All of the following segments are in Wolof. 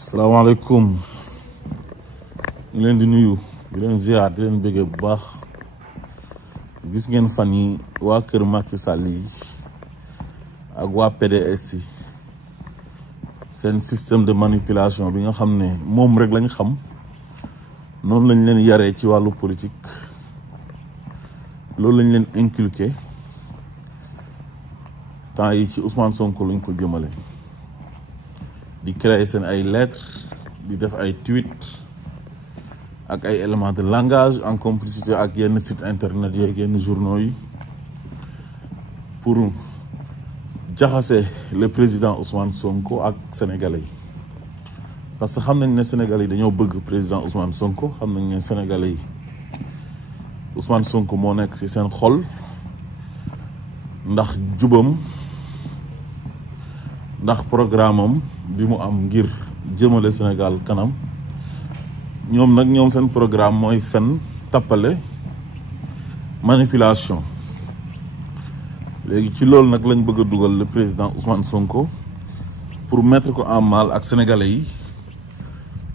salaamaaleykum ñu leen di nuyu di leen ziar di leen bëggee bu baax gis ngeen fan yi waa kër Macky Sall yi ak waa PDS yi seen système de manipulation bi nga xam ne moom rek lañ xam noonu lañ leen yaree ci wàllu politique loolu lañ leen inculqué temps yi ci Ousmane Sonko lañ ko jëmale di créer seen ay lettres di def ay tweets ak ay éléments de langage en complicité ak yenn site internet yeeg yenn journaux yi pour jaxase le président Ousmane Sonko ak sénégalais yi parce que xam nañ ne sénégalais yi dañoo bëgg président Ousmane Sonko xam nañ ne sénégalais yi Ousmane Sonko moo nekk ci seen xol ndax jubam ndax programme am bi mu am ngir jëmale Sénégal kanam ñoom nag ñoom seen programme mooy fen tappale manipulation léegi ci loolu nag lañ bëgg a dugal le président Ousmane Sonko pour mettre ko en mal ak sénégalais yi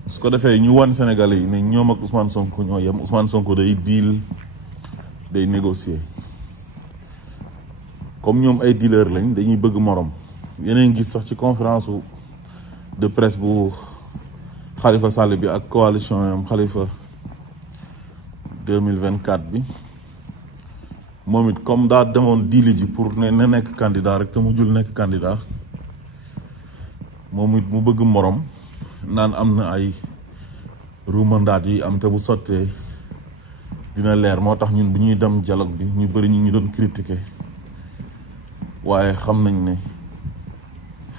su ko defee ñu wan sénégalais yi ne ñoom ak Ousmane Sonko ñoo yem Ousmane Sonko day deal day négocier comme ñoom ay dealer lañ dañuy bëgg morom yeneen gis sax ci conférence de presse bu Khalifa Sall bi ak coalition yam Khalifa 2024 bi moom it comme daa demoon diili ji pour ne na nekk candidat rek te mu jul nekk candidat moom it mu bëgg morom naan am na ay ruumandaat yi am te bu sottee dina leer moo tax ñun bu ñuy dem dialogue bi ñu bëri ñu doon critiquer waaye xam nañ ne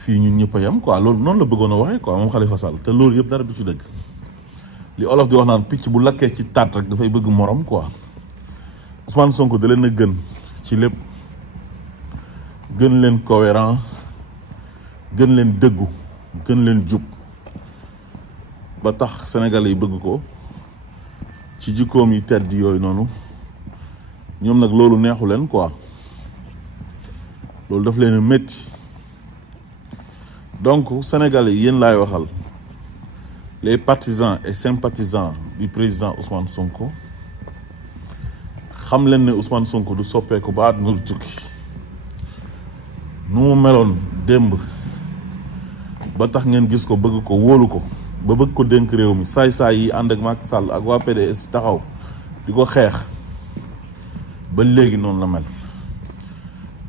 fii ñun ñëpp a yem quoi loolu noonu la bëggoon a waxee quoi moom Khalifa Sall te loolu yëpp dara du ci dëgg li olof di wax naan picc bu lakkee ci taat rek dafay bëgg morom quoi Ousmane Sonko da leen a gën ci lépp gën leen cohérent gën leen dëggu gën leen jub ba tax sénégalais yi bëgg ko ci jikkoom yi tedd yooyu noonu ñoom nag loolu neexu leen quoi loolu daf leen a métti donc sénégalais yi yéen laay waxal les partisans et sympathisants du président Ousmane Sonko xam leen ne Ousmane Sonko du soppeeku ba àdduna du tukki nu mu meloon démb ba tax ngeen gis ko bëgg ko wóolu ko ba bëgg ko dénk réew mi saay-saay yi ànd ak Macky Sall ak waa PDS taxaw di ko xeex ba léegi noonu la mel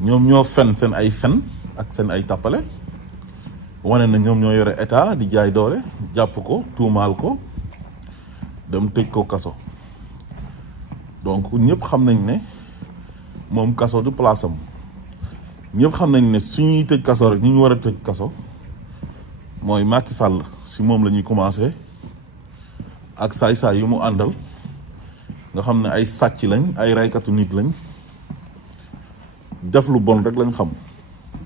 ñoom ñoo fen seen ay fen ak seen ay tappale wane na ñoom ñoo yore état di jaay doole jàpp ko tuumaal ko dem tëj ko kaso donc ñëpp xam nañ ne moom kaso du place am ñëpp xam nañ ne suñuy tëj kaso rek ñi ñu war a tëj kaso mooy Macky Sall si moom la ñuy commencé ak saay-saay yu mu àndal nga xam ne ay sàcc lañ ay raykatu nit lañ def lu bon rek lañ xam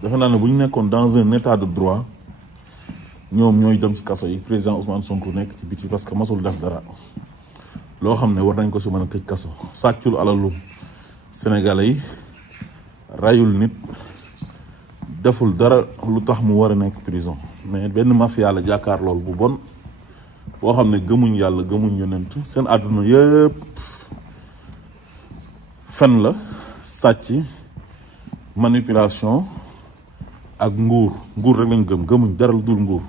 defe naa ne bu ñu nekkoon dans un état de droit ñoom ñooy dem ci kaso yi président Ousmane Sonko nekk ci biti parce que masul def dara loo xam ne war nañ ko si mën a tëj kaso sàccul alalu sénégalais yi rayul nit deful dara lu tax mu war a nekk prison mais benn mafia la jàkkaar lool bu bon boo xam ne gëmuñ yàlla gëmuñ yonent seen àdduna yëpp fen la sàcc manipulation ak nguur rek lañ gëmuñ dara lu dul nguur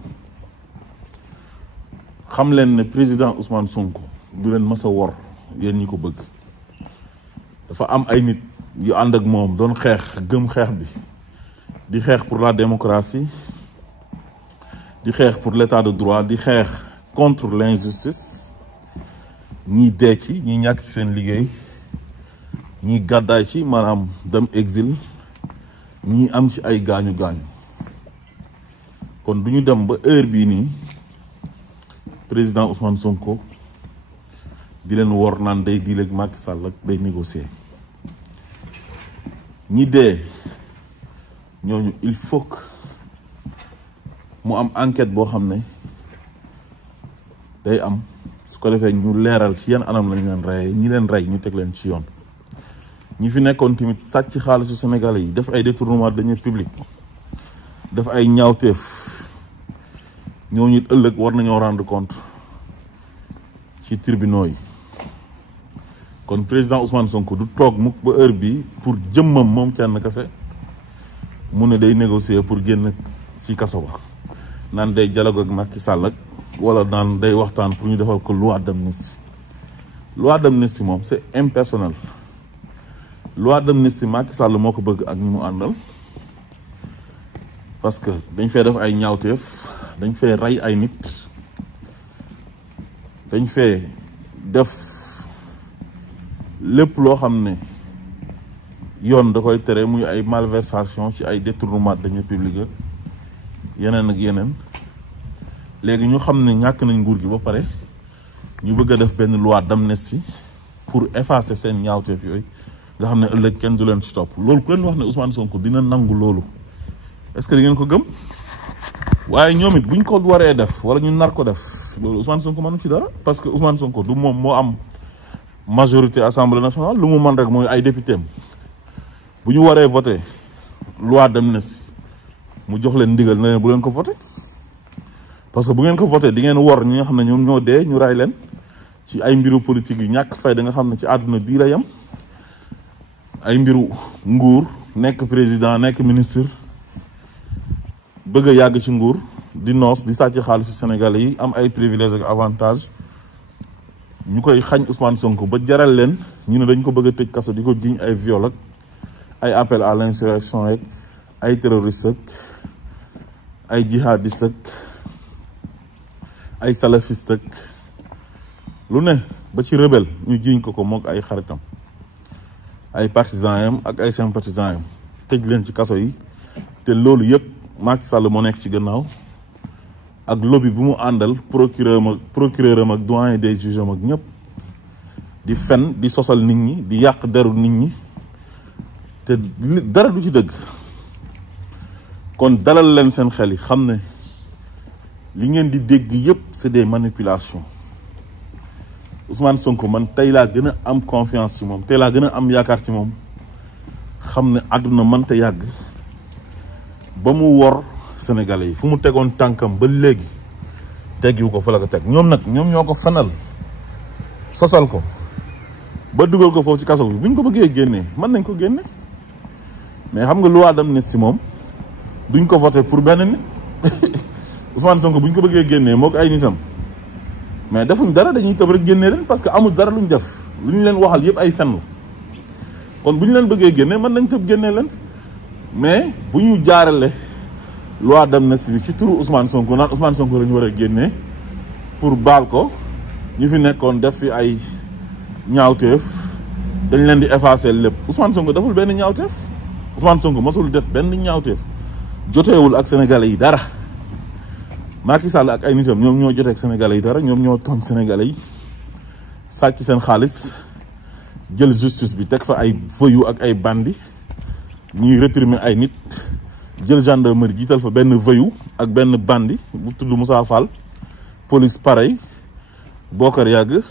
xam leen ne président Ousmane Sonko du leen mës a wor yéen ñi ko bëgg dafa am ay nit yu ànd ak moom doon xeex gëm xeex bi di xeex pour la démocratie di xeex pour l'état de droit di xeex contre l'injustice ñii dee ci ñi ñàkk ci seen liggéey ñi gàddaay ci maanaam dem exil ñi am ci ay gaañu kon du ñu dem ba heure bii nii président Ousmane Sonko di leen wor naan day diil ak Macky Sall ak day négocier ñi dee ñooñu il faut que mu am enquête boo xam ne day am su ko defee ñu leeral ci yan anam lañ leen reyee ñi leen rey ñu teg leen ci yoon ñi fi nekkoon tamit sàcc xaalisu sénégalais yi def ay détournement de deniers publics def ay ñaawteef ñooñu it ëllëg war nañoo rendre compte ci tribunaux yi. kon président Ousmane Sonko du toog mukk ba heure bi pour jëmmam moom kenn kese mu ne day négocier pour génn ci kaso ba naan day dialogue ak Macky Sall ak wala naan day waxtaan pour ñu defal ko loi d'amnistie. loi d'amnistie moom c'est impersonnel. loi d'amnistie Macky Sall moo ko bëgg ak ñi mu àndal parce que dañ fee def ay ñaawteef, dañ fee rey ay nit, dañ fee def lépp loo xam ne yoon da koy tere muy ay malversation ci ay détournement de deniers publics yeneen ak yeneen. léegi ñu xam ne ñàkk nañ nguur gi ba pare ñu bëgg a def benn loi d'amnistie pour effacer seen ñaawteef yooyu nga xam ne ëllëg kenn du leen ci topp. loolu ku leen wax ne Ousmane Sonko dina nangu loolu est-ce que di ngeen ko gëm? waaye ñoom it buñ ko waree def wala ñu nar ko def loolu Ousmane Sonko mënu ci dara parce que Ousmane Sonko du moom moo am majorité assemblée nationale. lu mu man rek mooy ay député am bu ñu waree voter loi d'amnistie mu jox leen ndigal na leen bu leen ko voter parce que bu ngeen ko voter di ngeen wor ñi nga xam ne ñoom ñoo dee ñu ray leen ci ay mbiru politique yi ñàkk fay da nga xam ne ci àdduna bii la yem. ay mbiru nguur, nekk président, nekk ministre, bëgg a yàgg ci nguur di noos di sàcc xaalisu Sénégalais yi am ay privilèges ak avantages ñu koy xañ Ousmane Sonko ba jaral leen ñu ne dañ ko bëgg a tëj kaso di ko jiñ ay viol ak ay appel à l'insurrection ak ay terroristes ak ay jihadistes ak ay salafistes ak lu ne ba ci rebelle ñu jiñ ko mook ay xaritam ay partisans yam ak ay sympathisants yam tëj leen ci kaso yi. te loolu yëpp Macky Sall moo nekk ci gannaaw ak lobby bi mu àndal procureur am ak doyen des juges am ak ñëpp di fen di sosal nit ñi di yàq deru nit ñi te dara du ci dëgg. kon dalal leen seen xel yi xam ne li ngeen di dégg yëpp c'est des manipulations. Ousmane Sonko man tey laa gën a am confiance ci moom tey laa gën a am yaakaar ci moom xam ne àdduna mënta yàgg ba mu wor Sénégalais yi fu mu tegoon tànkam ba léegi teggiwu ko fa la ko teg. ñoom nag ñoom ñoo ko fenal sosal ko ba dugal ko foofu ci kaso bi buñ ko bëggee génnee mën nañ ko génne mais xam nga loi d'amnistie moom duñ ko voté pour benn nit Ousmane Sonko buñ ko bëggee génnee moo ko ay nitam mais defuñ dara dañuy tëb rek génnee leen parce que amul dara luñ def lu ñu leen waxal yëpp ay fen la kon bu ñu leen bëggee génnee mën nañ tëb génnee leen mais bu ñu jaarale loi d'amnistie bi ci turu Ousmane Sonko naan Ousmane Sonko la ñu war a génnee pour baal ko ñu fi nekkoon def fi ay ñaawteef dañ leen di effacer lépp. Ousmane Sonko deful benn ñaawteef Ousmane Sonko mosul def benn ñaawteef joteewul ak sénégalais yi dara. Macky Sall ak ay nitam ñoom ñoo jotee ak sénégalais yi dara ñoom ñoo tooñ sénégalais yi sàcc seen xaalis jël justice bi teg fa ay voyous ak ay bandi ñuy réprimer ay nit jël gendarmerie jiital fa benn voyou ak benn bandi bu tudd Moussa Fall police pareil bookar yàgg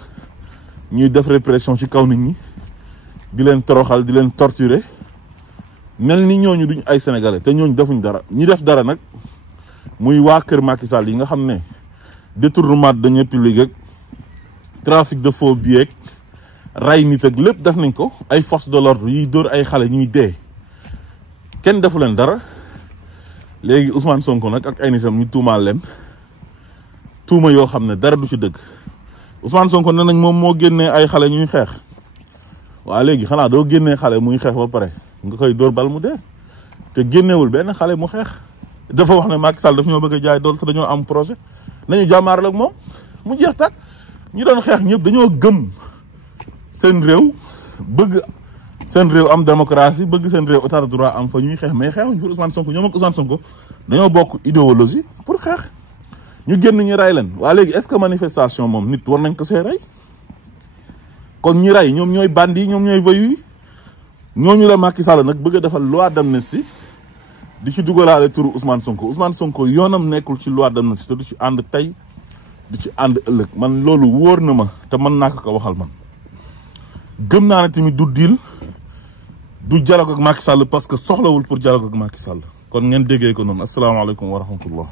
ñuy def répression ci kaw nit ñi di leen toroxal di leen torturer mel ni ñooñu duñ ay sénégalais te ñooñu defuñ dara. ñi def dara nag muy waa kër Macky Sall yi nga xam ne détournement de deniers publics ak trafic de faux billets ak ray nit ak lépp def nañ ko. ay forces de l'ordre yiy dóor ay xale ñuy dee kenn defu leen dara. léegi Ousmane Sonko nag ak ay nitam ñu tuumaal leen tuuma yoo xam ne dara du ci dëgg. Ousmane Sonko nee nañ moom moo génnee ay xale ñuy xeex waa léegi xanaa doo génnee xale muy xeex ba pare nga koy dóor bal mu dee te génnewul benn xale mu xeex. dafa wax ne Macky Sall daf ñoo bëgg a jaay dool te dañoo am projet nañu jàmmaar ak moom mu jeex tàkk. ñi doon xeex ñëpp dañoo gëm seen réew bëgg seen réew am démocratie bëgg seen réew état de droit am fa ñuy xeex mais xeexuñ pour Ousmane Sonko. ñoom ak Ousmane Sonko dañoo bokk idéologie pour xeex ñu génn ñu rey leen. waa léegi est-ce que manifestation moom nit war nañ ko see rey? kon ñi rey ñoom ñooy bandi yi ñoom ñooy voyous yi ñooñu la Macky Sall nag bëgg a defal loi d'amnistie di ci dugalaale turu Ousmane Sonko. Ousmane Sonko yoonam nekkul ci loi d'amnistie te du ci ànd tey du ci ànd ëllëg. man loolu wóor na ma te mën naa ko waxal man. gëm naa ne tamit du deal du dialogue ak Macky Sall parce que soxlawul pour dialogue ak Macky Sall. kon ngeen déggee ko noonu asalaamaaleykum wa rahmatullah.